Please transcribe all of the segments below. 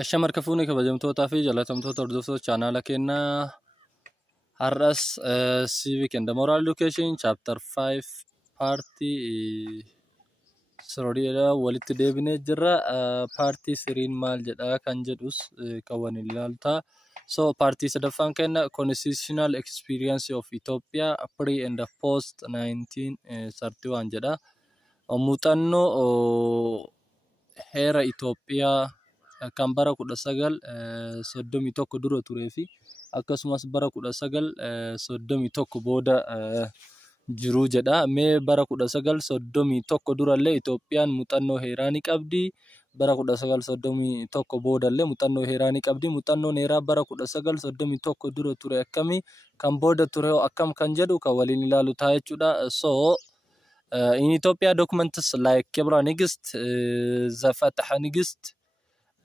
Ashama harka fuunee kabajamtootaa fi jaalatamtoota hordoftoota chaanaala keenyaa har'as Civic and Moral Education Chapter 5 Partii Soroodha walitti deebinee jirra. Partii 3 maal jedha kan jedhus kan waliin ilaalta. So partii sadaffaan kenna Constitutional Experience of Ethiopia Pre and Post 1931 jedha. Muuxannoo heera Itoophiyaa kan bara 1931 dura turee fi akkasumas bara 1931 booda jiru jedha. Mee bara 1931 durallee Itoophiyaan muuxannoo heeraa ni qabdi. Bara 1931 boodallee muuxannoo heeraa ni qabdi. Muuxannoon heeraa bara 1931 dura ture akkamii kan booda ture akkam kan jedhu kan waliin ilaalu ta'a jechuudha. So in Ethiopia documents like Kebra Nigist, Zafataha Nigist,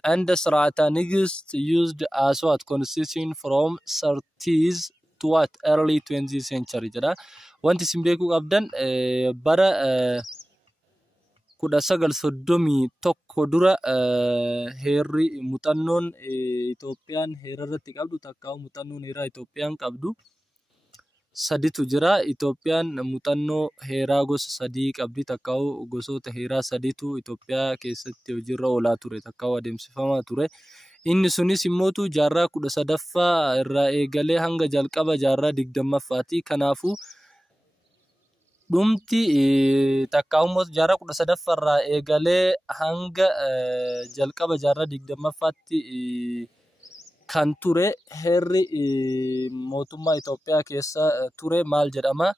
and the Srata Nigist used as what constitution from 30s to what early 20th century jira. Wanti simbeeku qabdan bara 1931 dura heerri muuxannoon Itoophiyaan heera irratti qabdu takka muuxannoon heeraa Itoophiyaan qabdu saditu jira. Itoophiyaan muuxannoo heeraa gosa sadii qabdi. Takka gosoota heeraa sadiitu Itoophiyaa keessatti hojiirra oolaa ture, takka adeemsifamaa ture. Inni sunis immoo jaarraa 13ffaa irraa eegalee hanga jalqaba jaarraa 20ffaati. Kanaafuu dhumti takka immoo jaarraa 13ffaa irraa eegalee hanga jalqaba jaarraa 20ffaatti kan ture heerri mootummaa Itoophiyaa keessa ture maal jedhama?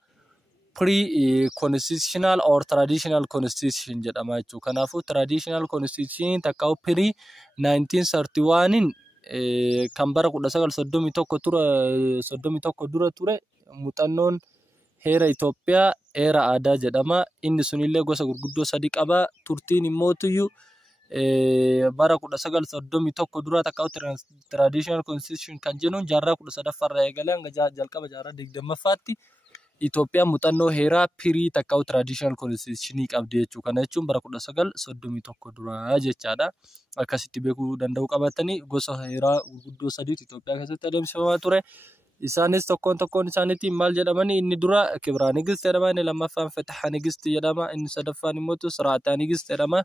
Pre-constitutional or traditional constitution jedhama jechuudha. Kanaafuu traditional constitution takka pre-1931 kan bara 1931 dura ture muuxannoon heera Itoophiyaa heera aadaa jedhama. Inni sunillee gosa gurguddoo sadii qaba. Turtiin immoo bara 1931 dura takka traditional constitution kan jennuun jaarraa 13ffaa irraa eegalee hanga jalqaba jaarraa 20ffaatti Itoophiyaan muuxannoo heeraa pirii takka traditional constitution qabdi jechuudha. Kana jechuun bara 1931 dura jechaadha. Akkasitti beekuu danda'uu qabatanii gosa heeraa gurguddoo sadiitu Itoophiyaa keessatti adeemsifamaa ture. Isaanis tokkoon isaaniitiin maal jedhamani? Inni dura Kibraa Nigist jedhama, inni lammaffaan Fataha Nigist jedhama, inni sadaffaan immoo Siraataa Nigist jedhama.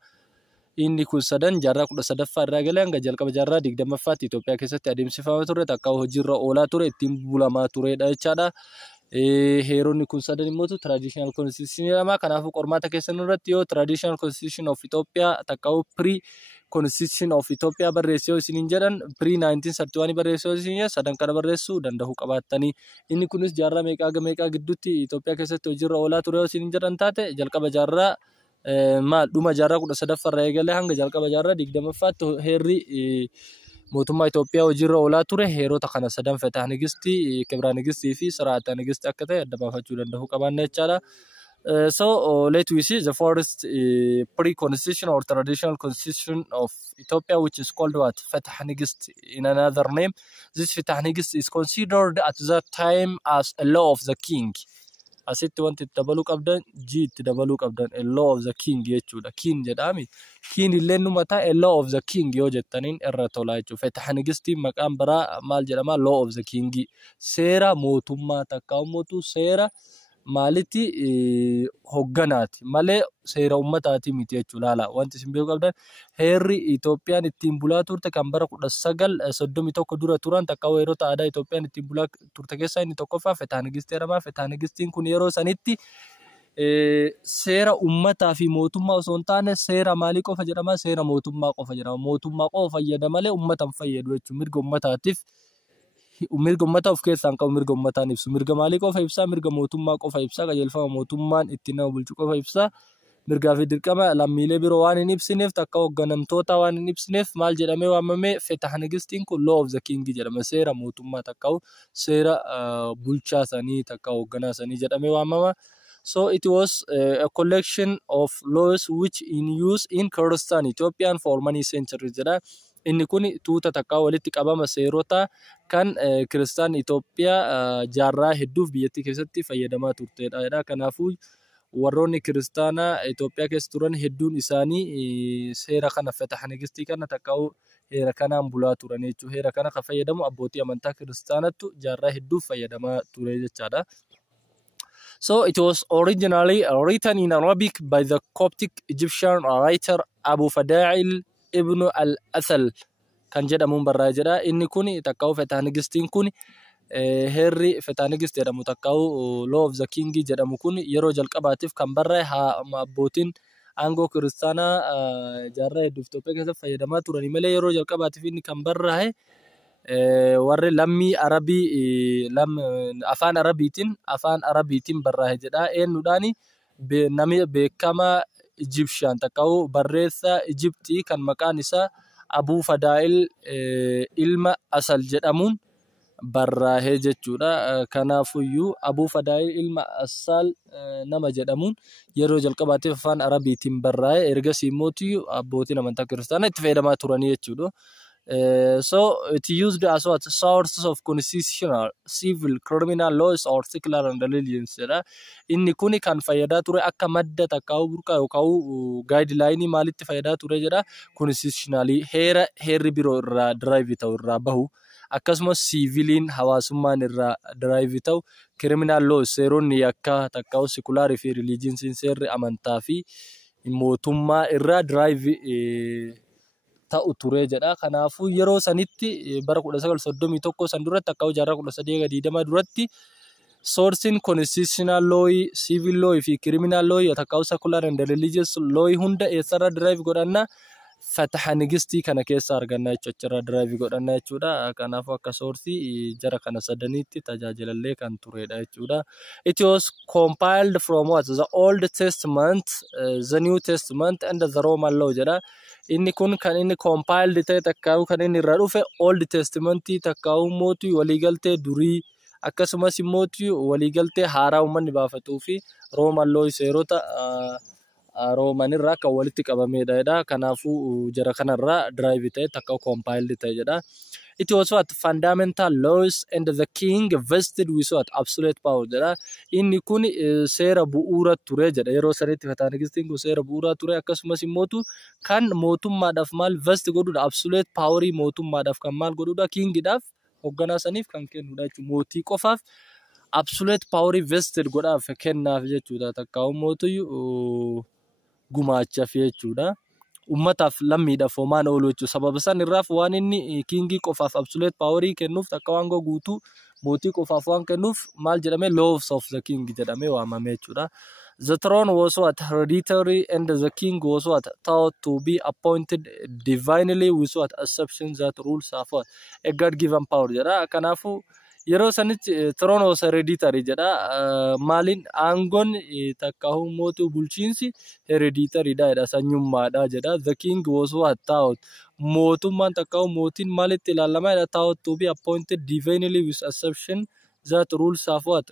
Inni kun sadan jaarraa 13ffaa irraa eegalee hanga jalqaba jaarraa 20ffaatti Itoophiyaa keessatti adeemsifamaa ture, takka hojiirra oolaa ture, ittiin bulamaa turedha jechaadha. Heeronni kun sadan immoo traditional constitution jedhama. Kanaafuu qormaata keessan irratti yoo traditional constitution of Ethiopia takka pre constitution of Ethiopia barreessee isiniin jedhan pre 1931 barreessee isiniin jedhan sadan kana barreessuu danda'uu qabaatanii. Inni kunis jaarraa meeqaa gidduutti Itoophiyaa keessatti hojiirra oolaa ture isiniin jedhan taate jalqaba jaarraa dhuma jaarraa 13ffaa irraa eegalee hanga jalqaba jaarraa 20ffaatti heerri mootummaa Itoophiyaa hojiirra oolaa ture. Heerota kana sadan Fataha Nigistii, Kibraa Nigistii fi Siraataa Nigistii akka ta'e adda baafachuu danda'uu qabaanna jechaadha. So let we see the first pre-constitution or traditional constitution of Ethiopia, which is called what? Fataha Nigist in another name. This Fataha Nigist is considered at that time as a law of the king. Asitti wanti dabaluu qabdan itti dabaluu qabdan a law of the king jechuudha. King jedhami. King illee numata a law of the king yoo jettaniin irra tola jechuudha. Fataha Nigistiin maqaan biraa maal jedhama? Law of the king. Seera mootummaa takka ummatu seera maalitti hogganaati malee seera ummataati miti jechuudha. Laala wanti isin beekuu qabdan heerri Itoophiyaan ittiin bulaa turte kan bara 1931 dura turan takka heerota aadaa Itoophiyaan ittiin bulaa turte keessaa inni tokkoffaa Fataha Nigist jedhama. Fataha Nigistiin kun yeroo sanitti seera ummataa fi mootummaa osoo hin taane seera maalii qofa jedhama? Seera mootummaa qofa jedhama. Mootummaa qofa fayyada malee ummata hin fayyadu jechuudha. Mirga ummataatiif mirga ummataa of keessaa qabu mirga ummataan ibsu. Mirga maalii qofa ibsaa? Mirga mootummaa qofa ibsaa. Qajeelfama mootummaan ittiin nama bulchu qofa ibsaa. Mirgaa fi dirqama lammiilee biroo waan hin ibsineef takka hoogganamtoota waan hin ibsineef maal jedhamee waamame? Fataha Nigistiin kun law of the king jedhama. Seera mootummaa takka seera bulchaa sanii takka hoogganaa sanii jedhamee waamama. So it was a collection of laws which in use in Kurdistan Ethiopian for many centuries jedha. Inni kun tuuta takka walitti qabama seerota kan Kiristaan Itoophiyaa jaarraa hedduuf biyyattii keessatti fayyadamaa turtedha. Kanaafuu warroonni kiristaanaa Itoophiyaa keessa turan hedduun isaanii seera kana fetaha nigistii kana takka'u heera kanaan bulaa turan jechuudha. Heera kana kan fayyadamu abbootii amantaa kiristaanattu jaarraa hedduuf fayyadamaa ture jechaadha. So it was originally written in Arabic by the Coptic Egyptian writer Abu Fada'il ibn al-Athal kan jedhamuun barraa'ee jira. Inni kun takka'u fetaha nigistiin kun heerri fetaha nigist jedhamu takka'u Law of the King jedhamu kun yeroo jalqabaatiif kan barraa'e abbootiin aangoo kiristaanaa jaarraa hedduuf Itoophiyaa keessatti fayyadamaa turani malee yeroo jalqabaatiif inni kan barraa'e warri lammii Arabii afaan Arabiitiin barraa'e jedha. Eenyudhaani namni beekamaa Egyptian takka'u barreessaa Egyptii kan maqaan isaa Abuu Fadaa'il ilma Asal jedhamuun barraa'ee jechuudha. Kanaafuyyuu Abuu Fadaa'il ilma Asal nama jedhamuun yeroo jalqabaatiif afaan Arabiitiin barraa'e. Ergasii immoo abbootiin amantaa kiristaanaa itti fayyadamaa turanii jechuudha. So it used as what sources of constitutional, civil, criminal laws or secular and religions jedha. Inni kuni kan fayyadaa ture akka madda takka'u burqaa yookaan guideline maalitti fayyadaa ture jedha. Constitutionally heerri biroo irraa derive ta'u irraa bahu. Akkasumas siiviliin hawaasummaan irraa derive ta'u, criminal laws seeronni akka takka'u secular fi religions seerri amantaa fi mootummaa irraa derive ta'u ture jedha. Kanaafuu yeroo sanitti bara 1931 san duratti takka'u jaarraa 1320 duratti sourcing constitutional law, civil law fi criminal law takka'u secular and religious law hunda eessarra derive godhanna fataha nigistii kana keessa arganna jechuudha. Derive godhanna jechuudha. Kanaafuu akka soorsii jara kana sadaniitti tajaajilallee kan turedha jechuudha. It was compiled from what? The Old Testament, the New Testament and the Roman law jedha. Inni kun kan inni compiled ta'e takka'u kan inni irraa dhufe Old Testament takka'u mootii waliigaltee durii akkasumas mootii waliigaltee haaraa uummanni baafatuu fi Roman law seerota Roman irraa kan walitti qabamedha. Kanaafuu jara kanarraa derive ta'e takka'u compiled ta'e jedha. It was what? Fundamental laws and the king vested with what? Absolute power jedha. Inni kun seera bu'uura ture jedha. Yeroo sanitti fataha nigistiin kun seera bu'uura ture akkasumas immoo kan mootummaadhaaf maal vest godhudha. Absolute power mootummaadhaaf kan maal godhudha. Kingidhaaf hoogganaa saniif kan kennudha jechuudha. Mootii qofaaf absolute power vested godhaaf kennaaf jechuudha. Takka'u mootii gumaachaaf jechuudha. Ummataaf lammiidhaaf homaan oolu jechuudha. Sababa san irraaf waan inni kingii qofaaf absolute power kennuuf takka'u aangoo guutuu mootii qofaaf waan kennuuf maal jedhame laws of the king jedhamee waamame jechuudha. The throne was what? Hereditary and the king was what? Thought to be appointed divinely with what? Exceptions that rules of what? A God-given power jedha. Kanaafuu yeroo sanitti throne was hereditary jedha. Maaliin aangoon takka'u mootii bulchiinsi hereditary dha sanyummaadha jedha. The king was what? Thought. Mootummaan takka'u mootiin maalitti ilaalama jedha. Thought to be appointed divinely with exception that rules of what?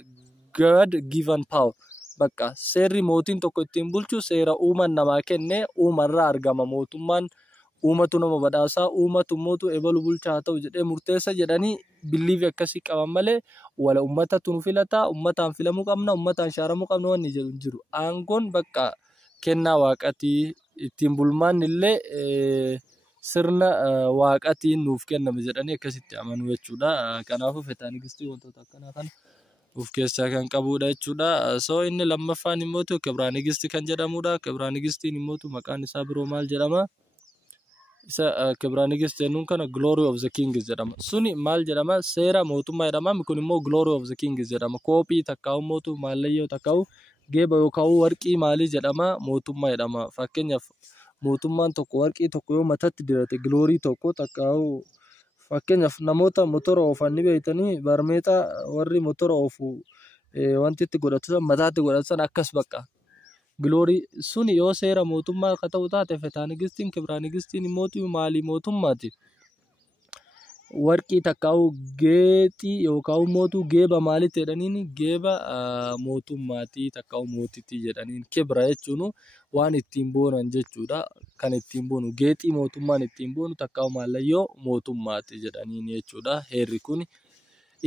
God-given power. Bakka seerri mootiin tokko ittiin bulchu seera uuman namaa kenne uumarraa argama. Mootummaan uumatu nama badhaasaa uumatu mootu ebalu bulchaa ta'u jedhee murteessa jedhanii believe akkasii qaban malee wala uummatatu nu filata, uummataan filamuu qabna, uummataan shaaramuu qabna wanni jedhu hin jiru. Aangoon bakka kennaa waaqatii ittiin bulmaan illee sirna waaqatiin nuuf kenname jedhanii akkasitti amanu jechuudha. Kanaafuu fataha nigistii wantoota akkanaa kana of keessaa kan qabudha jechuudha. So inni lammaffaan immoo kibraa nigistii kan jedhamudha. Kibraa nigistiin immoo maqaan isaa biroo maal jedhama? Isa kibraa nigistii jennuun kana glory of the king jedhama. Suni maal jedhama? Seera mootummaa jedhama. Kun immoo glory of the king jedhama. Koopii takka'u mootu maallayyoo takka'u geeba yookaan warqii maalii jedhama? Mootummaa jedhama. Fakkeenyaaf mootummaan tokko warqii tokko yoo matatti dirate glory tokko takka'u fakkeenyaaf namoota motora oofan ni beeytanii barmeexa warri motora oofu wanti itti godhatan mataatti godhatan akkas bakka glory sun yoo seera mootummaa akka ta'u taate fataha nigistiin kibraa nigistiin immoo maalii mootummaati. Warqii takka'u geexii yookaan mootu geeba maalitti jedhaniin geeba mootummaati takka'u mootitti jedhaniin kibra jechuun waan ittiin boonan jechuudha. Kan ittiin boonu geexii mootummaan ittiin boonu takka'u maallayyoo mootummaati jedhaniin jechuudha. Heerri kun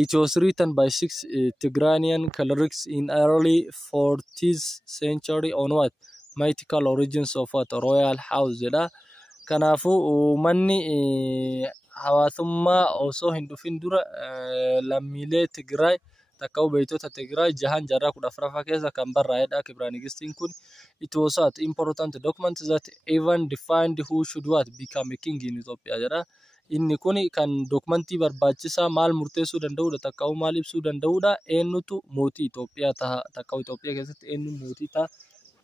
It was written by six Tigranian clerics in early 40th century on what mythical origins of what royal house jedha. Kanaafuu uummanni hawaasummaa osoo hin dhufin dura lammiilee Tigraay takka beeytota Tigraay jahan jaarraa 14ffaa keessa kan barraa'edha Kibraanigistiin kun. It was an important document that even defined who should what become a king in Ethiopia jedha. Inni kun kan dokumentii barbaachisaa maal murteessuu danda'udha takka maal ibsuu danda'udha eenyutu mootii Itoophiyaa ta'a takka Itoophiyaa keessatti eenyu mootii ta'a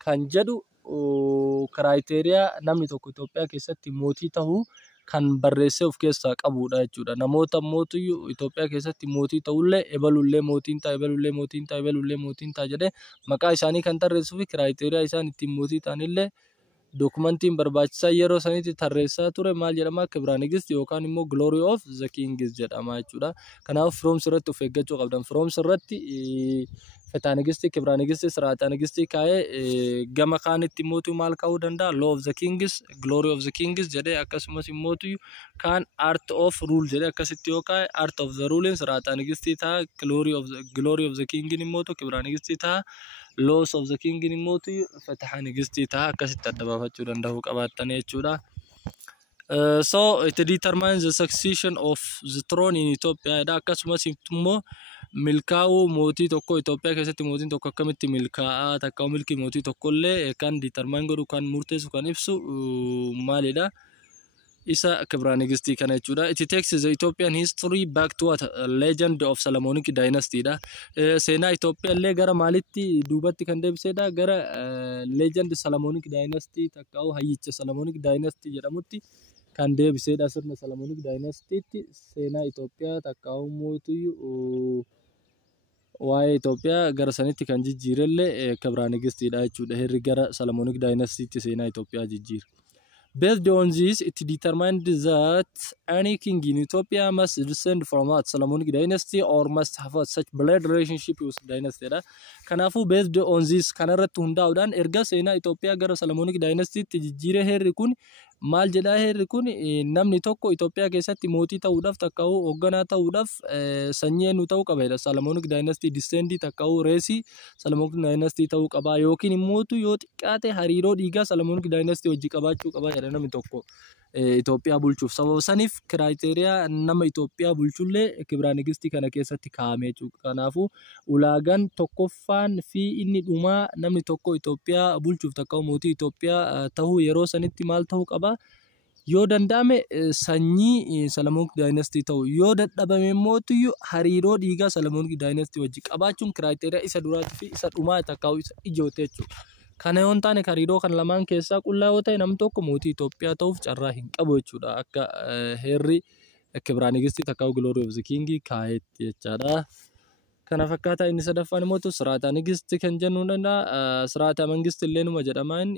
kan jedhu kriteeriyaa namni tokko Itoophiyaa keessatti mootii ta'uu kan barreessee of keessaa qabudha jechuudha. Namoota mootii Itoophiyaa keessatti mootii ta'ullee ebalullee mootiin ta'a ebalullee mootiin ta'a ebalullee mootiin ta'a jedhee maqaa isaanii kan tarreessuu fi kriteeriyaa isaan ittiin mootii ta'anillee dokumentiin barbaachisaa yeroo sanitti tarreessaa ture maal jedhama Kibraanigist yookaan immoo Glory of the Kings jedhama jechuudha. Kanaaf firoomsi irratti of eeggachuu qabdan. Firoomsi irratti Fetaanigistii, Kibraanigistii, Siraataanigistii kaa'ee gama kaanitti mootii maal ka'uu danda'a? Law of the Kings, Glory of the Kings jedhee akkasumas mootii kaan Art of Rule jedhee akkasitti yoo kaa'e Art of the Ruling Siraataanigistii ta'a, Glory of the King immoo Kibraanigistii ta'a. Laws of the King immoo Fetaanigistii ta'a akkasitti adda baafachuu danda'uu qabaattan jechuudha. So it determines the succession of the throne in Ethiopia. Akkasumas immoo milkaa'uu mootii tokko Itoophiyaa keessatti mootiin tokko akkamitti milkaa'aa takka milkii mootii tokkollee kan determine godhu kan murteessu kan ibsu maalidha? Isa Kibraanigistii kana jechuudha. It takes the Ethiopian history back to what legend of Solomonic dynasty dha. Seenaa Itoophiyaa illee gara maalitti duubatti kan deebisedha? Gara legend Solomonic dynasty takka hayyicha Solomonic dynasty jedhamutti kan deebisedha. Sirna Solomonic dynastytti seenaa Itoophiyaa takka mootii waa'ee Itoophiyaa gara sanitti kan jijjiirellee Kibraanigistiidha jechuudha. Herri gara Solomonic dynastytti seenaa Itoophiyaa jijjiire. Based on this, it determined that any king in Ethiopia must descend from a Solomonic dynasty or must have such blood relationship with dynasty. Kanaafuu based on this kanarratti hundaa'uudhaan erga seenaa Itoophiyaa gara Solomonic dynastytti jijjiire herri kun maal jedhaa herri kun namni tokko Itoophiyaa keessatti mootii ta'uudhaaf takka hoogganaa ta'uudhaaf sanyii eenyu ta'uu qaba. Solomonic dynasty descendii takka reesii Solomonic dynasty ta'uu qaba yookiin immoo yoo xiqqaate hariiroo dhiigaa Solomonic dynasty wajji qabaachuu qaba jedha namni tokko Itoophiyaa bulchuuf. Sababa saniif kriteeriyaa nama Itoophiyaa bulchullee Kibraanigistii kana keessatti kaa'amee jechuudha. Kanaafuu ulaagaan tokkoffaan fi inni dhumaa namni tokko Itoophiyaa bulchuuf takka mootii Itoophiyaa ta'uu yeroo sanitti maal ta'uu qaba? Yoo danda'ame sanyii Solomonic dynasty ta'u, yoo dadhabame immoo hariiroo dhiigaa Solomonic dynasty wajji qabaachuun kriteeriyaa isa duraatii fi isa dhumaa takka isa ijootee jechuudha. Kana yoo taane hariiroo kan lamaan keessaa qullaa yoo ta'e namni tokko mootii Itoophiyaa ta'uuf carraa hin qabu jechuudha. Akka herri Kibraanigistii takka Glory of the King kaa'etti jechaadha. Kana fakkaataa inni sadaffaan immoo Siraataanigistii kan jennu danda'a. Siraataanigistii illee numa jedhamaan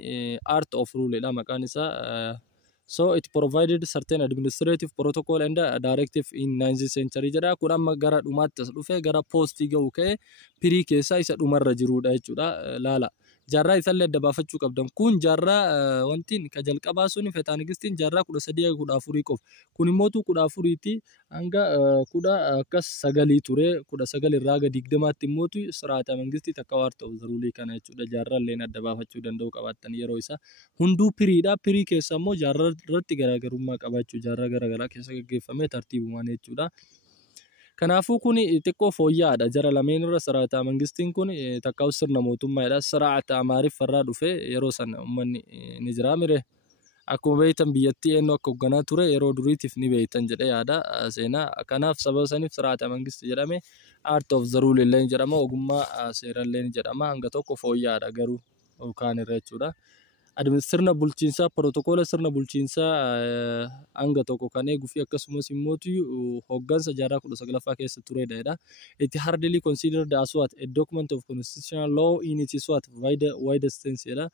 Art of Rule dha maqaan isaa. So it provided certain administrative protocol and directive in 19th century jedha. Kun amma gara dhumaatti as dhufe gara poostii ga'u ka'e pirii keessaa isa dhumarra jirudha jechuudha. Laala. Jaarraa isallee adda baafachuu qabdan. Kun jaarraa wantiin ka jalqabaa suni Fetaanigistiin jaarraa 13-14 qofa. Kun immoo 14ti hanga 10 akkas 9 ture. 19 irraa hanga 20tti immoo Siraataanigistii takka Art of the Rule kana jechuudha. Jaarraa illee adda baafachuu danda'u qabaattan yeroo isaa. Hunduu piriidha. Pirii keessa immoo jaarraa irratti garaagarummaa qabaachuu jaarraa garaagaraa keessa gaggeeffamee tartiibumaan jechuudha. Kanaafuu kun xiqqoo fooyya'aadha. Jara lameen irra Siraataanigistiin kun takka sirna mootummaadha. Siraata Amaariffarraa dhufe yeroo sana uummanni ni jira mire. Akkuma beektan biyyattii eenyu akka hoogganaa ture yeroo duriitiif ni beektan jedhee yaada seenaa. Kanaaf sababa saniif Siraataanigistii jedhame Art of the Rule illee jedhama. Ogummaa seeraa illee jedhama. Hanga tokko fooyya'aadha garuu kaan irra jechuudha. Sirna bulchiinsaa protokoola sirna bulchiinsaa hanga tokko kan eeguu fi akkasumas immoo hooggansa jaarraa 19ffaa keessa turedha. It hardly considered as what a document of constitutional law in its what widest sense jedha.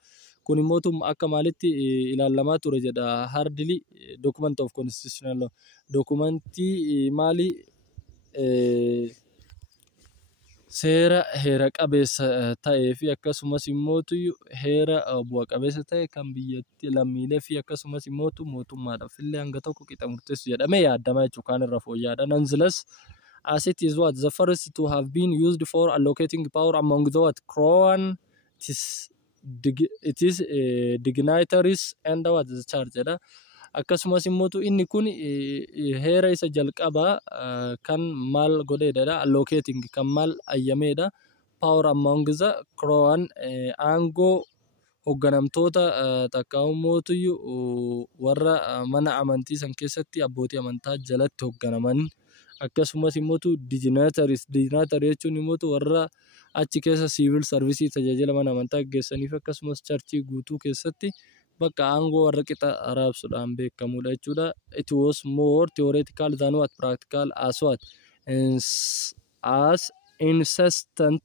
Kun immoo akka maalitti ilaalamaa ture jedha. Hardly document of constitutional law. Dokumentii maali seera heera qabeessa ta'ee fi akkasumas immoo heera bu'a qabeessa ta'e kan biyyatti lammiilee fi akkasumas immoo mootummaadhaaf illee hanga tokko qixa murteessu jedhamee yaadama jechuudha. Kan irra fooyya'aadha. Nonetheless as it is what the first to have been used for allocating power among the what crown it is dignitaries and what the charge jedha. Akkasumas immoo inni kun heera isa jalqabaa kan maal godheedha allocating kan maal ayyameedha power among the crown aangoo hogganamtoota takkaa'ummootuyyu warra mana amantii san keessatti abbootii amantaa jalatti hogganaman akkasumas immoo dignitaries jechuun immoo warra achi keessa civil service tajaajila mana amantaa gaggeessaniif akkasumas charchii guutuu keessatti bakka aangoo warra qixa raabsuudhaan beekamudha jechuudha. It was more theoretical than what practical as what as insistent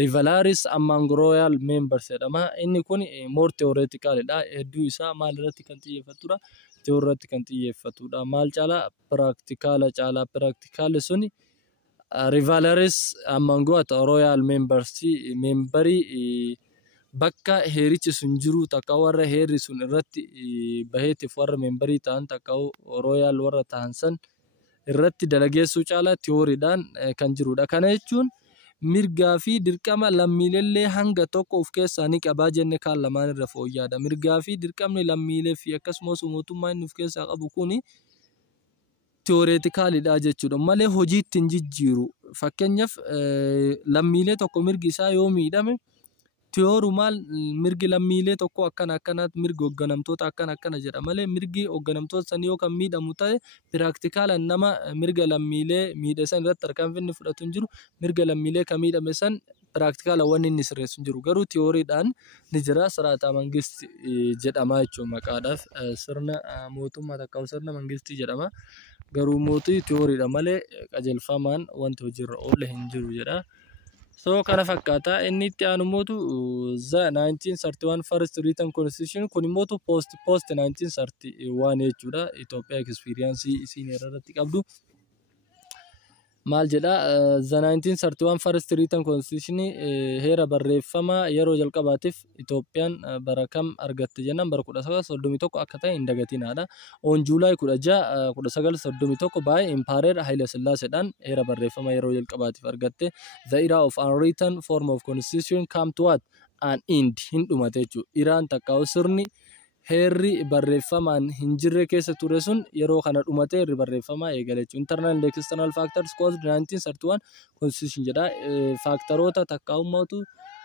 rivalries among royal members jedhama. Inni kun more theoretical dha. Hedduu isaa maal irratti kan xiyyeeffatudha? Theory irratti kan xiyyeeffatudha. Maal caalaa practical caalaa practical suni rivalries among what royal members memberii bakka heerichi sun jiru takka warra heerri sun irratti baheetiif warra memberii ta'an takka royal warra ta'an san irratti dalageessuu caalaa tiyooriidhaan kan jirudha. Kana jechuun mirgaa fi dirqama lammiilee hanga tokko of keessaa ni qabaa jenne kaan lamaan irra fooyya'aadha. Mirgaa fi dirqamni lammiilee fi akkasumas mootummaa inni of keessaa qabu kuni tiyooriitikaalidha jechuudha. Malee hojiitti hin jijjiiru. Fakkeenyaaf lammiilee tokko mirgi isaa yoo miidhame tiyoorumaal mirgi lammiilee tokko akkanaatti mirgi hoogganamtoota akkana jedha malee mirgi hoogganamtoota san yoo kan miidhamu ta'e piraktikaala nama mirga lammiilee miidhe san irratti tarkaanfii fudhatu hin jiru. Mirga lammiilee kan miidhame san piraktikaala wanni inni sirreessu hin jiru. Garuu tiyooriidhaan ni jira. Siraataa mangisti jedhama jechuudha maqaadhaaf. Sirna mootummaa takka sirna mangistii jedhama. Garuu mootii tiyooriidha malee qajeelfamaan wanti hojiirra oole hin jiru jedha. So kana fakkaata inni itti aanu mootu the 1931 first written constitution kun immoo post 1931 jechuudha. Itoophiyaa experience isiin irratti qabdu maal jedha the 1931 first written constitution heera barreeffama yeroo jalqabaatiif Itoophiyaan bara kam argatte jennaan bara 1931 akka ta'e hin dagatinaadha. On July 16 1931 by Emperor Haile Sillaaseedhaan heera barreeffama yeroo jalqabaatiif argatte. The era of unwritten form of constitution come to what an end hin dhumate jechuudha. Iraan takka sirni heerri barreeffamaan hin jirre keessa ture sun yeroo kana dhumate heerri barreeffamaa eegale jechuudha. Internal and external factors caused 1931 constitution jedha. Faaktaroota takkaa'ummatu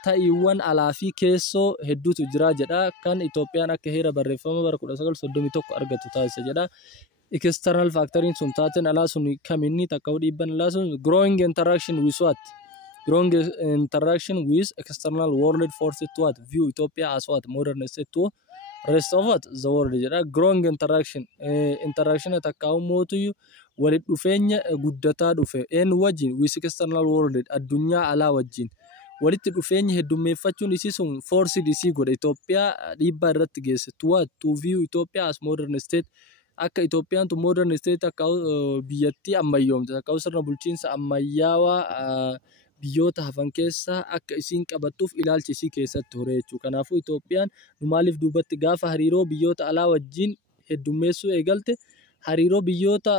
ta'iiwwan alaa fi keessoo hedduutu jira jedha. Kan Itoophiyaan akka heera barreeffama bara 1931 argatu taasisa jedha. External factoriin sun taateen alaa sun kaminni takka'u dhiibban alaa sun growing interaction with what? Growing interaction with external world forces to what? View Ethiopia as what? Modern state to rest of what? The world jedha. Growing interaction takkaa'ummootu walitti dhufeenya guddataa dhufe. Een wajjin with external world addunyaa alaa wajjin. Walitti dhufeenya heddummeeffachuun isii sun forced isii godha. Itoophiyaa dhiibbaa irratti geesse. To view Ethiopia as modern state. Akka Itoophiyaan tu modern state akka biyyattii ammayyoomte. Akka sirna bulchiinsa ammayyaawaa biyyoota hafan keessaa akka isiin qabattuuf ilaalchi isii keessatti hore jechuudha. Kanaafuu Itoophiyaan maaliif duubatti gaafa hariiroo biyyoota alaa wajjin heddummeessuu eegalte hariiroo biyyoota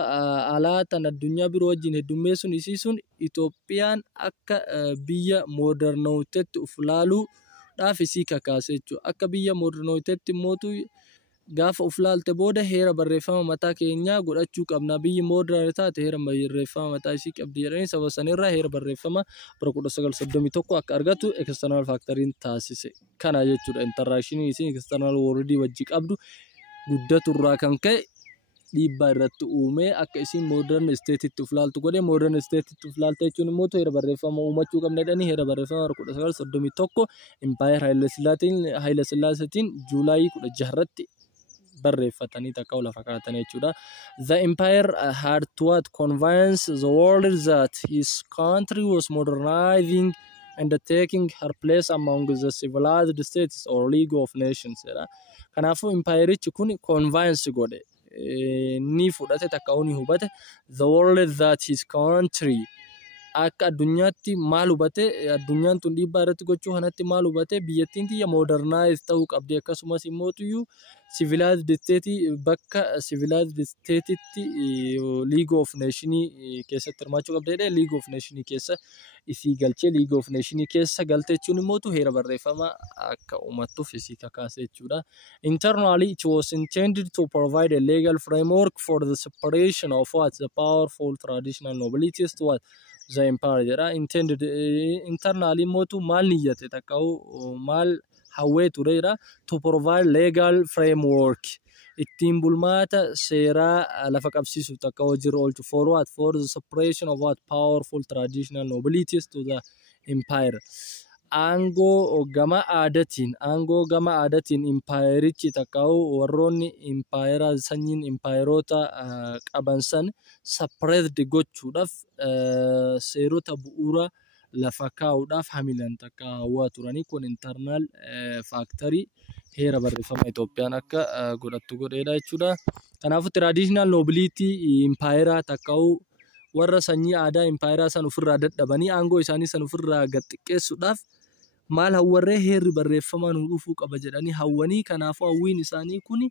alaa tan addunyaa biroo wajjin heddummeessuun isii sun Itoophiyaan akka biyya modernootetti uf laaluudhaaf isii kakaase jechuudha. Akka biyya modernootetti mootu gaafa uf laalte booda heera barreeffama mataa keenyaa godhachuu qabna. Biyyi modern taate heera barreeffama mataa isii qabdi jedhanii sababa sanirraa heera barreeffama bara 1931 akka argatu external factoriin taasise. Kana jechuudha interaction isiin external world wajji qabdu guddaturraa kan ka'e dhiibbaa irratti uumee akka isiin modern state itti uf laaltu godhe. Modern state itti uf laalte jechuun immoo heera barreeffama uumachuu qabna jedhanii heera barreeffama bara 1931 Empire Haile Sillaaseetiin Juulaayii 16 irratti barreeffatanii takka lafa kaa'atan jechuudha. The empire had to what convince the world that his country was modernizing and taking her place among the civilized states or League of Nations. Kanaafuu empirichi kun convince godhe ni fudhate takka ni hubate the world that his country akka addunyaatti maal hubate addunyaan tun dhiibbaa irratti gochuu kanatti maal hubate biyyattiin tiyya modernize ta'uu qabdi akkasumas immoo tuyyuu civilized state bakka civilized statetti League of Nation keessatti hirmaachuu qabdi jedhee League of Nation keessa isii galchee League of Nation keessa galte jechuun immoo tu heera barreeffama akka uummattuuf isii kakaase jechuudha. Internally it was intended to provide a legal framework for the separation of what the powerful traditional nobilities to what the empire jedha. Intended internally mootu maal niyyate takka'u maal hawwee tureedha to provide legal framework ittiin bulmaata seeraa lafa qabsiisuuf takka'u jiru oolchu for what for the separation of what powerful traditional nobilities to the empire. Aangoo gama aadatiin impaayerichi takka'u warroonni impaayeraa sanyiin impaayeroota qaban san separate gochuudhaaf seerota bu'uura lafa kaa'uudhaaf hamilan takka hawwaa turanii kun internal factory heera barreeffama Itoophiyaan akka godhattu godheedha jechuudha. Kanaafuu traditional nobility impaayeraa takka'u warra sanyii aadaa impaayeraa san ofirraa dadhabanii aangoo isaanii san ofirraa gad xiqqeessuudhaaf maal hawwarree heerri barreeffamaan dhufuu qaba jedhanii hawwanii kanaafuu hawwiin isaanii kun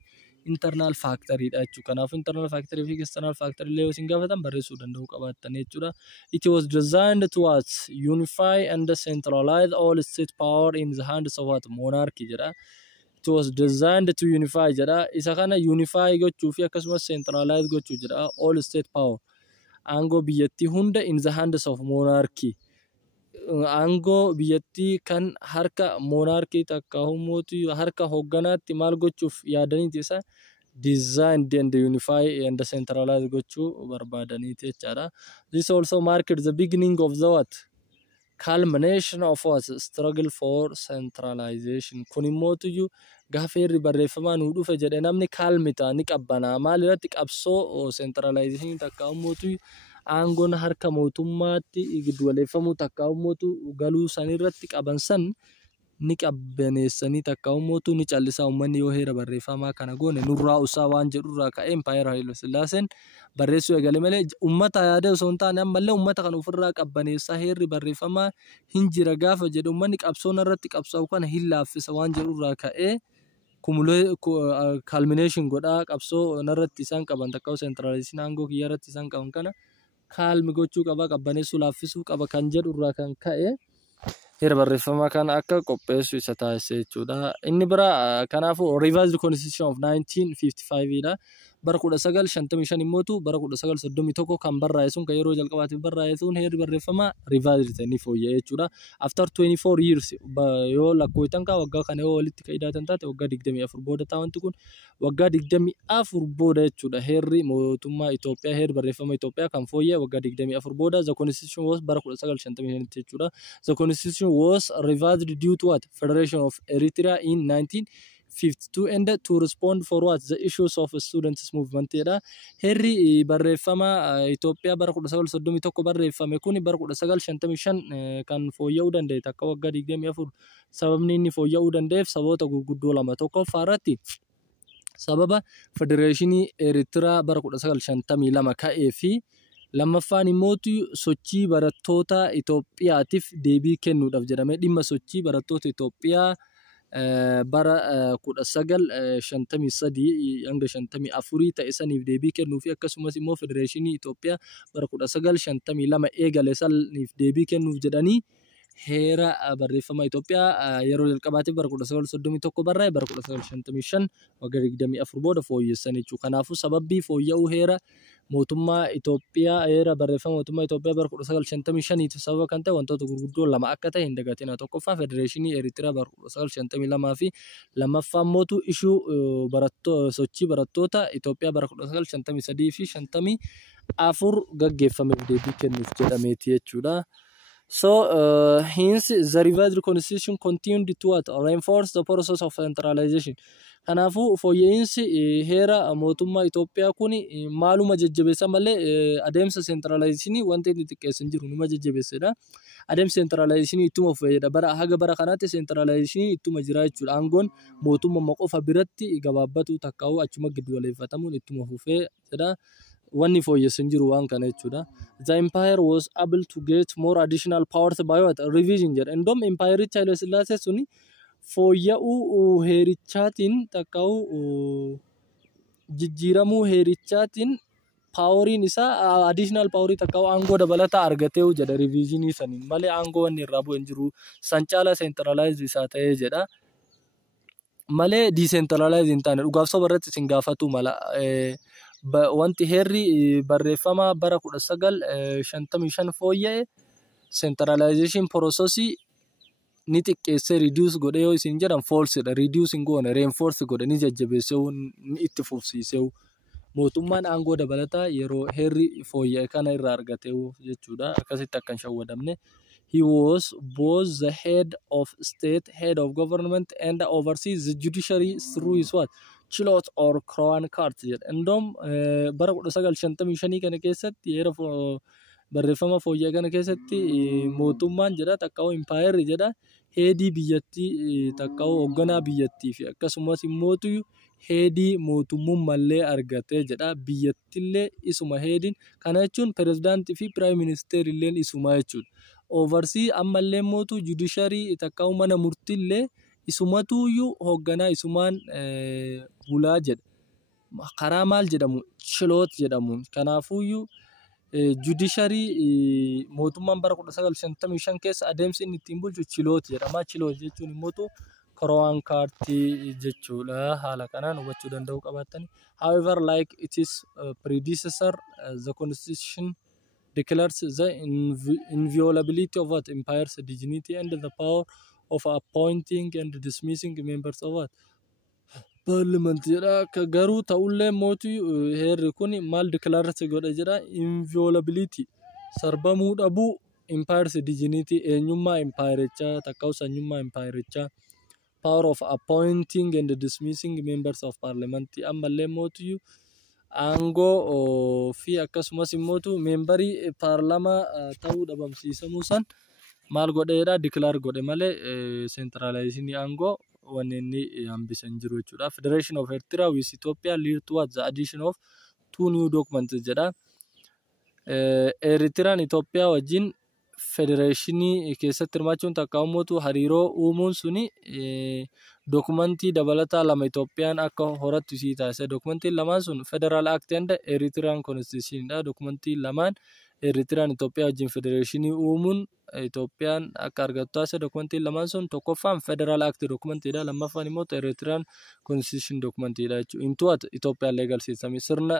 internal factory dha jechuudha. Kanaafuu internal factory fi external factory illee isin gaafatan barreessuu danda'u qabaattan jechuudha. It was designed to what unify and centralize all state power in the hands of what monarchy jedha. It was designed to unify jedha. Isa kana unify gochuu fi akkasumas centralize gochuu jedha. All state power aangoo biyyattii hunda in the hands of monarchy. Aangoo biyyattii kan harka monarchy takka humootu harka hogganaatti maal gochuuf yaadaniiti isa design and unify and centralize gochuu barbaadaniiti jechaadha. This also marked the beginning of the what culmination of what struggle for centralization. Kun immootu gaafa heerri barreeffamaan dhufe jedhe namni kaalmita ni qabbanaa maal irratti qabsoo centralization takka humootu aangoon harka mootummaatti gidduwaleeffamuu takka ummatu galuu san irratti qaban san ni qabbaneessanii takka ummatu ni callisaa ummanni yoo heera barreeffamaa kana goone nurraa usaa waan jedhurraa ka'ee Empire Haile Sillaaseen barreessuu eegale malee ummata yaada osoo hin taane ammallee ummata kan ofirraa qabbaneessaa heerri barreeffamaa hin jira gaafa jedhu ummanni qabsoon irratti qabsaa'u kana hin laaffisa waan jedhurraa ka'ee culmination godhaa qabsoo irratti isaan qaban takka centralization aangoo kiyya irratti isaan qaban kana kaalmi gochuu qaba qabbaneessuu laaffisuu qaba kan jedhurraa kan ka'e heera barreeffamaa kana akka qopheessu isa taasise jechuudha. Inni bira kanaafuu revised constitution of 1955 dha. Bara 1955 immootu bara 1931 kan barraa'e sun kan yeroo jalqabaatiif barraa'e sun heerri barreeffamaa revised ta'anii fooyya'ee jechuudha. After 24 years yoo lakkooftan kaa waggaa kana yoo walitti qaidatan taate waggaa 24 booda taa'antu kun waggaa 24 booda jechuudha. Heerri mootummaa Itoophiyaa heerri barreeffama Itoophiyaa kan fooyya'e waggaa 24 booda the constitution was bara 1955 jechuudha. The constitution was revised due to what Federation of Eritrea in 1952 and to respond for what the issues of students movement jedha. Heerri barreeffama Itoophiyaa bara 1931 barreeffame kun bara 1955 kan fooyya'uu danda'e takka waggaa 24 sababni inni fooyya'uu danda'eef saboota gurguddoo lama tokkoffaa irratti sababa Federeeshinii Eritrea bara 1952 ka'ee fi lammaffaan immootu sochii barattoota Itoophiyaatiif deebii kennuudhaaf jedhamee dhimma sochii barattoota Itoophiyaa bara 1953 hanga 54 ta'e saniif deebii kennuu fi akkasumas immoo Federeeshinii Itoophiyaa bara 1952 eegale saniif deebii kennuuf jedhanii heera barreeffama Itoophiyaa yeroo jalqabaatiif bara 1931 barraa'e bara 1955 waggaa 24 booda fooyyessan jechuudha. Kanaafuu sababbii fooyya'uu heera mootummaa Itoophiyaa heera barreeffama mootummaa Itoophiyaa bara 1955 sababa kan ta'e wantoota gurguddoo lama akka ta'e hin dagatina. Tokkoffaa Federeeshinii Eritrea bara 1952 fi lammaffaan mootu ishuu sochii barattoota Itoophiyaa bara 1953 fi 54 gaggeeffameef deebii kennuuf jedhameeti jechuudha. So, hence the revised constitution continued to reinforce the process of centralization. Kanaafuu fooyya'insi heera mootummaa Itoophiyaa kun maaluma jajjabeessa malee adeemsa centralization wanti inni xiqqeessan jiru numa jajjabeessedha. Adeemsa centralization ittuma fooyya'edha. Haga bara kanaatti centralization ittuma jira jechuudha. Aangoon mootummaa qofa biratti gabaabbatu takka'u achuma giddu waleeffatamuun ittuma fufee jedha. wanni fooyyessan jiru waan kana jechuudha. The empire was able to get more additional powers by what? Revision jedha. Indoom empayericha Haile Sillaasee suni fooyya'uu heerichaatiin takka'uu jijjiiramuu heerichaatiin paaworiin isaa additional paaworii takka'uu aangoo dabalataa argatee jedha revisionii saniin malee aangoo wanni irraa bu'e hin jiru. San caala centralized isaa ta'ee jedha. Malee decentralized hin taane dhugaaf soba irratti isin gaafatu mala. Wanti heerri barreeffama bara 1955 fooyya'e centralization process ni xiqqeessee reduce godhe yoo isin jedhan false dha. Reduce hin goone reinforce godhe ni jajjabeessee ni itti fufsiisee mootummaan aangoo dabalataa yeroo heerri fooyya'e kana irraa argate jechuudha. Akkasitti akka hin shawwadamne. He was both the head of state, head of government, and oversees the judiciary through his what? Chilot or crown court jedha. Indoom bara 1955 kana keessatti yeroo barreeffama fooyya'e kana keessatti mootummaan jedha takka'uu empire jedha. Heedii biyyattii takka'uu hoogganaa biyyattii fi akkasumas immoo heedii mootummummallee argatee jedha. Biyyattillee isuma heediin kana jechuun pirezidaantii fi piraayim ministeerilleen isuma jechuudha. Oversee ammallee mootu judiciary takka'uu mana murtiillee isumatuyyuu hoogganaa isumaan bulaa jedha. Karaa maal jedhamu? Chiloot jedhamuun. Kanaafuyyuu judiciary mootummaan bara 1955 keessa adeemsi inni ittiin bulchu chiloot jedhama. Chiloot jechuun immoo crown court jechuudha. Haala kanaan hubachuu danda'uu qabaatani. However, like its predecessor, the constitution declares the inviolability of what? Empire's dignity and the power of appointing and dismissing members of what? Parliament jedha. Garuu ta'ullee mootii heerri kun maal declares godha jedha? Inviolability sarbamuu dhabuu Empire's dignity eenyummaa empirechaa takka'uu sanyummaa empirechaa power of appointing and dismissing members of parliament ammallee mootii aangoo fi akkasumas immoo membarii paarlamaa ta'uu dhabamsiisamuu san maal godheedha declare godhe malee centralizing aangoo wanneen hambisan jiru jechuudha. Federation of Eritrea with Ethiopia lead towards the addition of 2 new documents jedha. Eritreaan Itoophiyaa wajjin federeeshinii keessatti hirmaachuun takka'ummotu hariiroo uumuun suni dokumentii dabalataa lama Itoophiyaan akka horattu sii taasise. Dokumentiin lamaan sun Federal Act and Eritrean Constitution dha. Dokumentii lamaan Eritreaan Itoophiyaa wajjin federeeshinii uumuun Itoophiyaan akka argattu taasise. Dokumentiin lamaan sun tokkoffaan Federal Act dokumentiidha. Lammaffaan immoo Eritrean Constitution dokumentiidha jechuudha. Intuwaat Itoophiyaan leegalsiisame sirna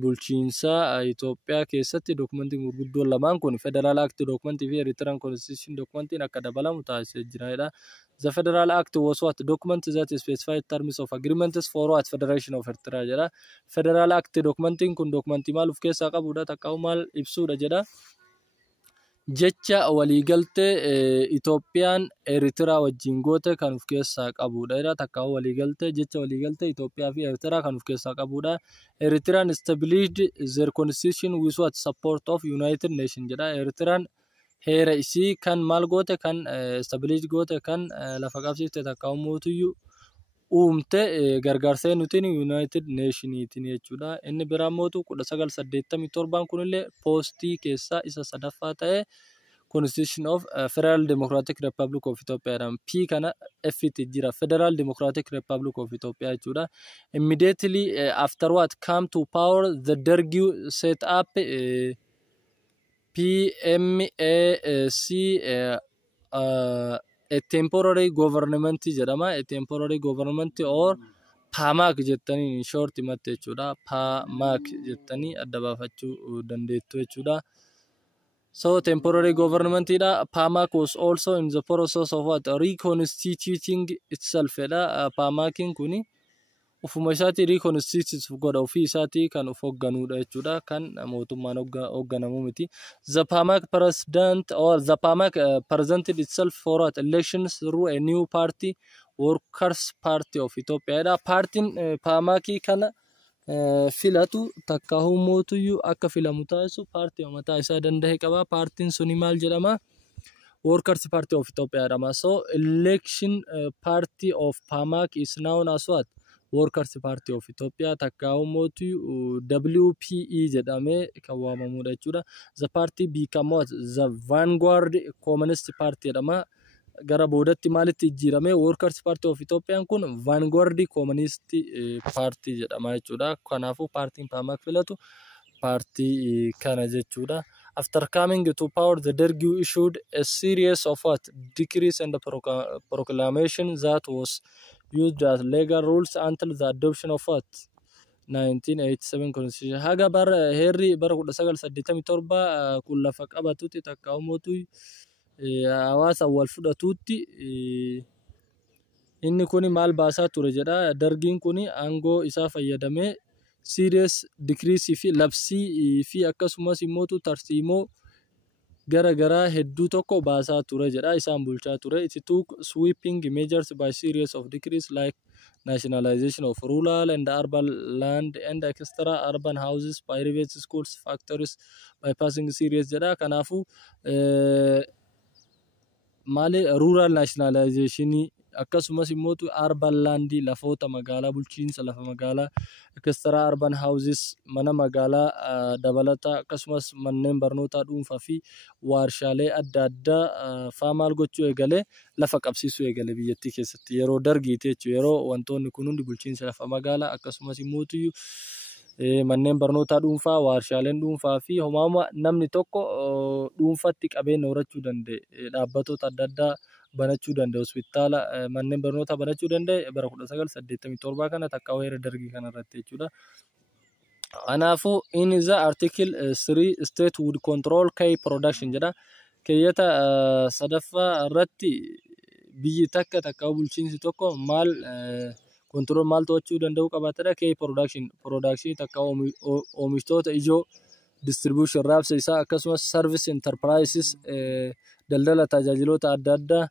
bulchiinsa Itoophiyaa keessatti dokumentiin gurguddoon lamaan kun Federal Act dokumentii fi Eritrean Constitution dokumentiin akka dabalamu taasisee jira. The Federal Act was what? Document that specified terms of agreements for what? Federation of Eritrea jedha. Federal Act dokumentiin kun dokumentii maal of keessaa qabudha takka'u maal ibsuudha jedha. Jecha waliigaltee Itoophiyaan Eritrea wajjin goote kan of keessaa qabudha. Takka'u waliigaltee jecha waliigaltee Itoophiyaa fi Eritrea kan of keessaa qabudha. Eritrean established their constitution with what? Support of United Nations jedha. Eritrean heera isii kan maal goote kan established goote kan lafa qabsiifte takka'u mootiyyuu uumte gargaarsee nutiin United Nationiitiin jechuudha. Inni biraan mootu 1987 kunillee poostii keessaa isa sadaffaa ta'e Constitution of Federal Democratic Republic of Ethiopia jedhama. P kana F itti jira. Federal Democratic Republic of Ethiopia jechuudha. Immediately after what come to power the Derg set up PMAC a temporary government jedhama. A temporary government or PAMAC jettanii in short himatte jechuudha. PAMAC jettanii adda baafachuu dandeettu jechuudha. So temporary government ida PAMAC was also in the process of what? Reconstituting itself ida. PAMACin kuni ufuma isaati reconstitutive godha ofii isaati kan of hoogganuudha jechuudha. Kan mootummaan hoogganamu miti. The PAMAC president or the PAMAC presented itself for what? Elections through a new party, Workers Party of Ethiopia ida. Partiin PAMAC kana filatu takka'u mootiyyuu akka filamu taasisu paartii mataa isaa danda'e qaba. Paartiin suni maal jedhama? Workers Party of Ethiopia jedhama. So election party of PAMAC is known as what? Workers Party of Ethiopia takka immoo WPE jedhamee kan waamamudha jechuudha. The party became what? The Vanguard Communist Party jedhama. Gara boodatti maalitti jijjiirame Workers Party of Ethiopia kun Vanguard Communist Party jedhama jechuudha. Kanaafuu paartiin Paamak filatu paartii kana jechuudha. After coming to power, the Dergi issued a series of what? Decrees and proclamation that was used as legal rules until the adoption of what? 1987 constitution. Haga bara herri bara 1987 kun lafa qabatutti takka ummutu hawaasa wal fudhatutti inni kuni maal baasaa ture jedha. Dargiin kuni aangoo isaa fayyadamee serious decrease fi labsii fi akkasumas immoo tarsiimoo garagaraa hedduu tokko baasaa ture jedha. Isaan bulchaa ture. It took sweeping measures by series of decrees like nationalization of rural and urban land and extra urban houses, private schools, factories, bypassing series jedha. Kanaafuu maali rural nationalization akkasumas immoo urban land lafoota magaalaa bulchiinsa lafa magaalaa extra urban houses mana magaalaa dabalata akkasumas manneen barnootaa dhuunfaa fi warshaalee adda addaa faamaal gochuu eegale lafa qabsiisuu eegale biyyattii keessatti yeroo dargiite jechuudha. Yeroo wantoonni kun hundi bulchiinsa lafa magaalaa akkasumas immoo manneen barnootaa dhuunfaa warshaaleen dhuunfaa fi homaama namni tokko dhuunfatti qabeenya horachuu danda'e dhaabbattoota adda addaa banachuu danda'e hospitaala manneen barnootaa banachuu danda'e bara 1987 kana takka weerara dargii kana irratti jechuudha. Kanaafuu in the article 3 state would control key production jedha. Keeyyata sadaffaa irratti biyyi takka bulchiinsi tokko maal control maal to'achuu danda'u qabaatedha. Key production takka oomishtoota ijoo distribution raabsa isaa akkasumas service enterprises daldala tajaajiloota adda addaa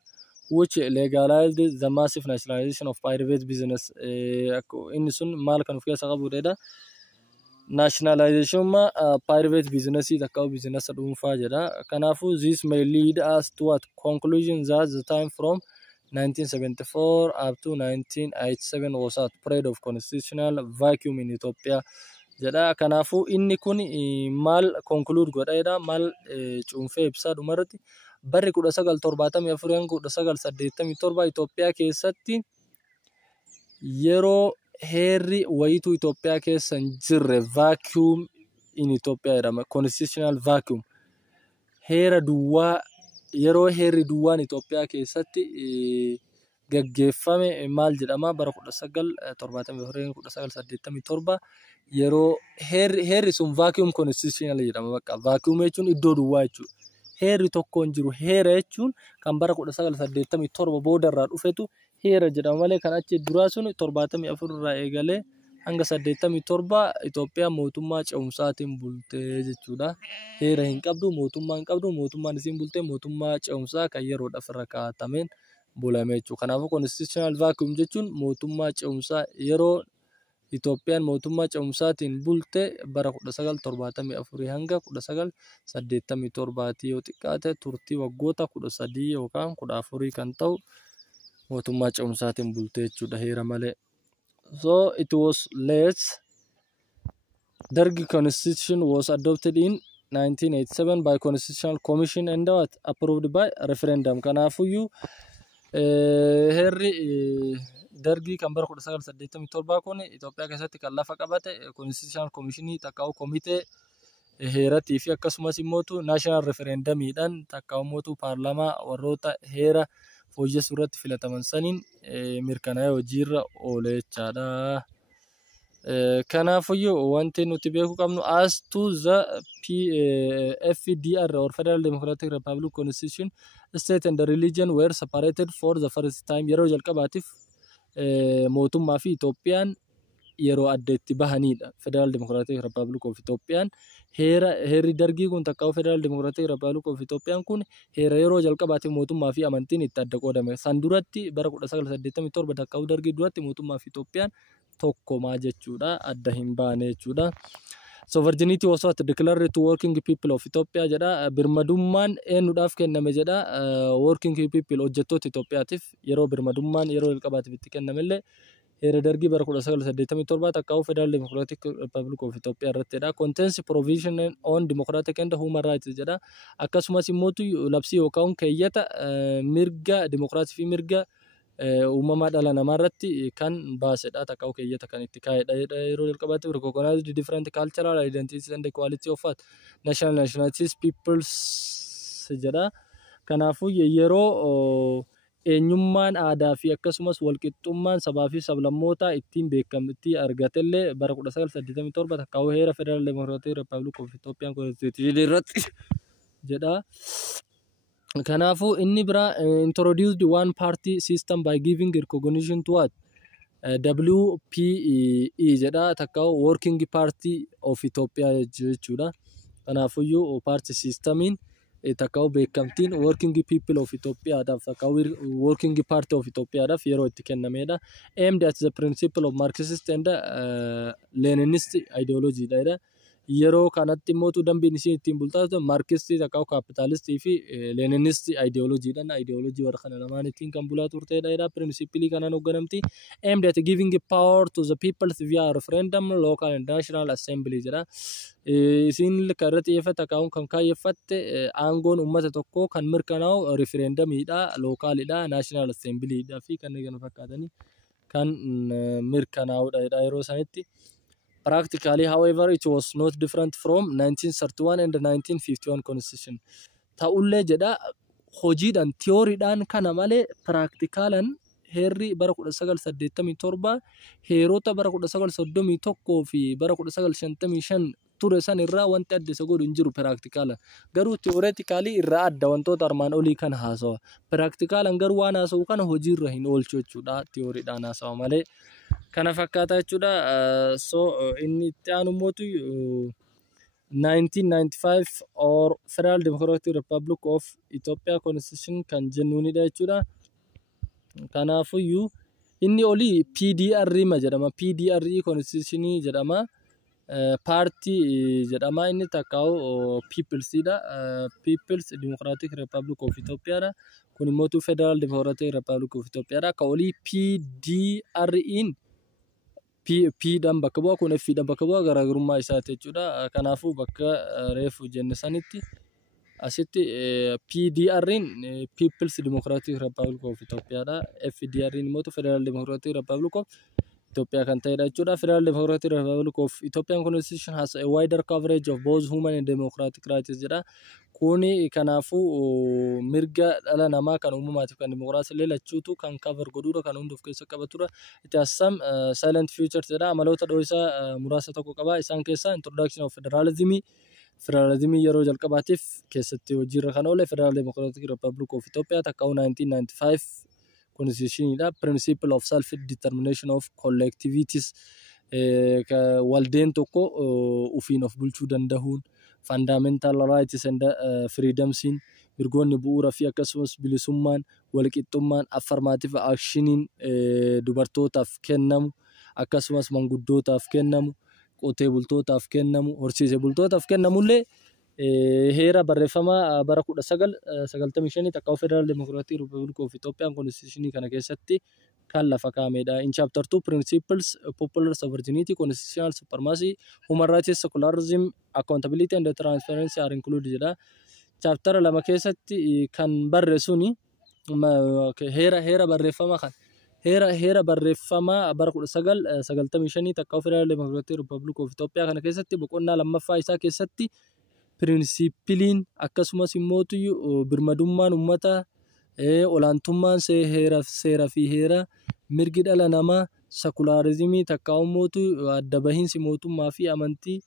which legalized the massive nationalization of private business. Inni sun maal kan of keessa qabudha. Nationalization private business takka business dhuunfaa jedha. Kanaafuu this may lead us to what conclusion that the time from 1974 up to 1987 was a period of constitutional vacuum in Ethiopia jedha. Kanaafuu inni kun maal conclude godhaedha maal cuunfee ibsaa dhumarratti barri 1974 Itoophiyaa keessatti yeroo heerri wayituu Itoophiyaa keessa hin jirre vacuum in Ethiopia jedhama. Constitutional vacuum heera duwwaa yeroo heerri duwwaan Itoophiyaa keessatti gaggeeffame maal jedhama bara 1974 yeroo heerri sun vacuum constitutional jedhama. Bakka vacuum jechuun iddoo duwwaa jechuudha. Heerri tokko hin jiru. Heera jechuun kan bara 1987 boodarraa dhufetu heera jedhama malee kan achi duraa sun 74 irraa eegalee hanga 87 Itoophiyaan mootummaa ce'umsaatiin bultee jechuudha. Heera hin qabdu, mootummaa hin qabdu, mootummaan isiin bultee mootummaa ce'umsaa kan yeroodhaaf irra kaa'atameen bulame jechuudha. Kanaafuu constitutional vacuum jechuun mootummaa ce'umsaa yeroo Itoophiyaan mootummaa ce'umsaatiin bulte bara 1974 hanga 1987 yoo xiqqaate turtii waggoota 13 yookaan 14 kan ta'u mootummaa ce'umsaatiin bulte jechuudha heera malee. So it was late. Dergi constitution was adopted in 1987 by Constitutional Commission and approved by referendum. Kanaafuu heerri dargii kan bara 1987 kun Itoophiyaa keessatti kan lafa qabate Constitutional Commission takka komitee heeratii fi akkasumas immoo national referendumiidhaan takka immoo paarlaamaa warroota heera fooyyessuu irratti filataman saniin mirkanaa'ee hojiirra oole jechaadha. Kanaafuu wanti nuti beekuu qabnu as to the FDR or Federal Democratic Republic Constitution, state and religion were separated for the first time. Yeroo jalqabaatiif mootummaa fi Itoophiyaan yeroo adda itti bahanidha. Federal Democratic Republic of Itoophiyaan heerri dargii kun takka Federal Democratic Republic of Itoophiyaan kun heera yeroo jalqabaatiif mootummaa fi amantiin itti adda qoodame. San duratti bara 1987 takka dargii duratti mootummaa fi Itoophiyaan tokkomaa jechuudha, adda hin baane jechuudha. Sovereignty was what declared to working people of Ethiopia jedha. Birmadummaan eenyudhaaf kenname jedha. Working people hojjettoota Itoophiyaatiif yeroo birmadummaan yeroo jalqabaatiif itti kennamellee heera dargii bara 1987 takkaa'u Federal Democratic Republic of Ethiopia irrattidha. Contains provision on democratic and human rights jedha. Akkasumas immoo labsii yookaan keeyyata mirga dimokiraasii fi mirga uumamaa dhala namaa irratti kan baasedha. Takkaa'u keeyyata kan itti kaa'edha. Yeroo jalqabaatti recognize the different cultural identities and equality of nationalities peoples jedha. Kanaafuu yeroo eenyummaan aadaa fi akkasumas walqixxummaan sabaa fi sablammootaa ittiin beekamtii argatellee bara 1987 takkaa'u heera Federal Democratic Republic of Ethiopian Constitution irratti jedha. Kanaafuu inni biraa introduced one party system by giving recognition to what WPE jedha takkaa'u Working Party of Ethiopia jechuudha. Kanaafuu party systemiin takkaa'u beekamtiin Working People of Ethiopia dhaaf takkaa'u Working Party of Ethiopia dhaaf yeroo itti kennamedha. Aimed at the principle of Marxist and Leninist ideology dha. Yeroo kanatti immoo dambiin isin ittiin bultaatu Marxist takkaa'u Capitalistii fi Leninist ideology dha. Ideology warra kana lamaan ittiin kan bulaa turtedha. Principle kanaan hoogganamti. Aimed at giving power to the people via referendum, local and national assembly jedha. Isin karratti xiyyeeffate takkaa'uun kan kaayeffatte aangoon uummata tokko kan mirkanaa'u referendamiidha, lookaalidha, national assemblyidha fi kanneen kana fakkaatanii kan mirkanaa'udha yeroo sanitti. Practically, however, it was not different from 1931 and 1951 constitution. Ta'ullee jedha hojiidhaan tiyooriidhaan kana malee practicalan heerri bara 1987 heerota bara 1931 fi bara 1955 ture san irraa wanti adda isa godhu hin jiru practicalan. Garuu theoretically irraa adda wantoota armaan olii kan haasawa. Practicalan garuu waan haasawu kana hojiirra hin oolchu jechuudha. Tiyooriidhaan haasawa malee kana fakkaata jechuudha. So inni itti aanu mootu 1995 or Federal Democratic Republic of Ethiopia Constitution kan jennuunidha jechuudha. Kanaafuyyuu inni olii PDR jedhama. PDR Constitutionii jedhama. Party jedhama inni takkaa'u Peoplesidha. People's Democratic Republic of Ethiopia dha. Kun immoo Federal Democratic Republic of Ethiopia dha. Ka olii PDR P dhaan bakka bu'a kun F dhaan bakka bu'a garaagarummaa isaati jechuudha. Kanaafuu bakka reefu jenne sanitti asitti PDR People's Democratic Republic of Ethiopia dha. FDR immoo Federal Democratic Republic of Ethiopia kan ta'edha jechuudha. Federal Democratic Republic of Ethiopian Constitution has a wider coverage of both human and democratic rights jedha. Kuni kanaafuu mirga dhala namaa kan uumamaatiif kan dimokiraasii lachuutu kan cover godhuudha kan hundi of keessa qabatudha. It has some silent features jedha. Amaloota dho'isaa muraasa tokko qaba. Isaan keessaa introduction of federalism yeroo jalqabaatiif keessatti hojiirra kan oole Federal Democratic Republic of Ethiopia takkaa'u 1995 constitution dha. Principle of self determination of collectivities waldeen tokko ufiin of bulchuu danda'uun fundamental rights and freedoms mirgoonni bu'uura fi akkasumas bilisummaan walqixxummaan affirmative actioniin dubartootaaf kennamu akkasumas manguddootaaf kennamu qotee bultootaaf kennamu horsiisee bultootaaf kennamullee heera barreeffama bara 1995 takkaa'u Federal Democratic Republic of Ethiopia Constitution kana keessatti kan lafa kaa'amedha. In chapter 2 principles popular sovereignty, constitutional supremacy, human rights, secularism, accountability and transparency are included jedha. Chapter 2 keessatti kan barreessuni heera barreeffama kan heera barreeffama bara 1995 takkaa'u Federal Democratic Republic of Ethiopia kana keessatti boqonnaa lammaffaa isaa keessatti Pirinsipiliin akkasumas immoo birmadummaan uummata olaantummaan seera fi heera mirgi dhala namaa sekulaarizimii takkaa'ummoota adda bahiinsi mootummaa fi amantii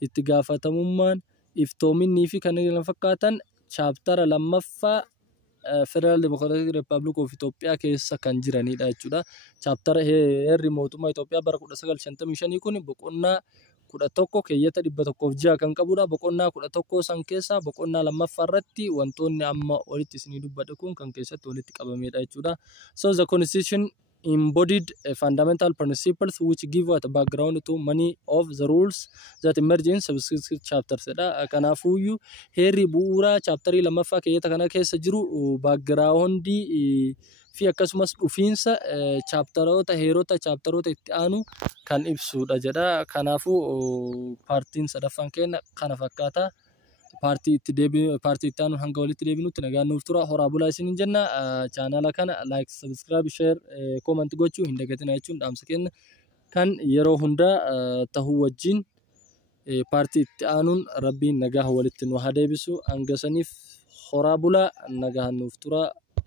itti gaafatamummaan iftoominnii fi kanneen fakkaatan chaaptara lammaffaa Federal Democratic Republic of Ethiopia keessa kan jiranidha jechuudha. Chaaptara heerri mootummaa Itoophiyaa bara 1955 kun boqonnaa 11 keeyyata 106 kan qabudha. Boqonnaa 11 san keessaa boqonnaa lammaffaa irratti wantoonni amma olitti isinii dubbadhe kun kan keessatti walitti qabamedha jechuudha. So the constitution embodied fundamental principles which give a background to many of the rules that emerge in subsequent chapters. Kanaafuyyuu heerri bu'uuraa chaaptarii lammaffaa keeyyata kana keessa jiru backgroundii fi akkasumas dhufiinsa heerota chaaptaroota itti aanu kan ibsudha jedha. Kanaafuu paartiin sadaffaan keenya kana fakkaata. Paartii itti aanu hanga walitti deebinutti nagaan nuuf tura. Horaa bulaa isiniin jenna. Chaanala kana like, subscribe, share, comment gochuu hin dagatina jechuun dhaamsa keenya kan yeroo hundaa tahuu wajjin paartii itti aanuun rabbiin nagaa walitti nu haa deebisu. Hanga saniif horaa bulaa nagaan nuuf tura.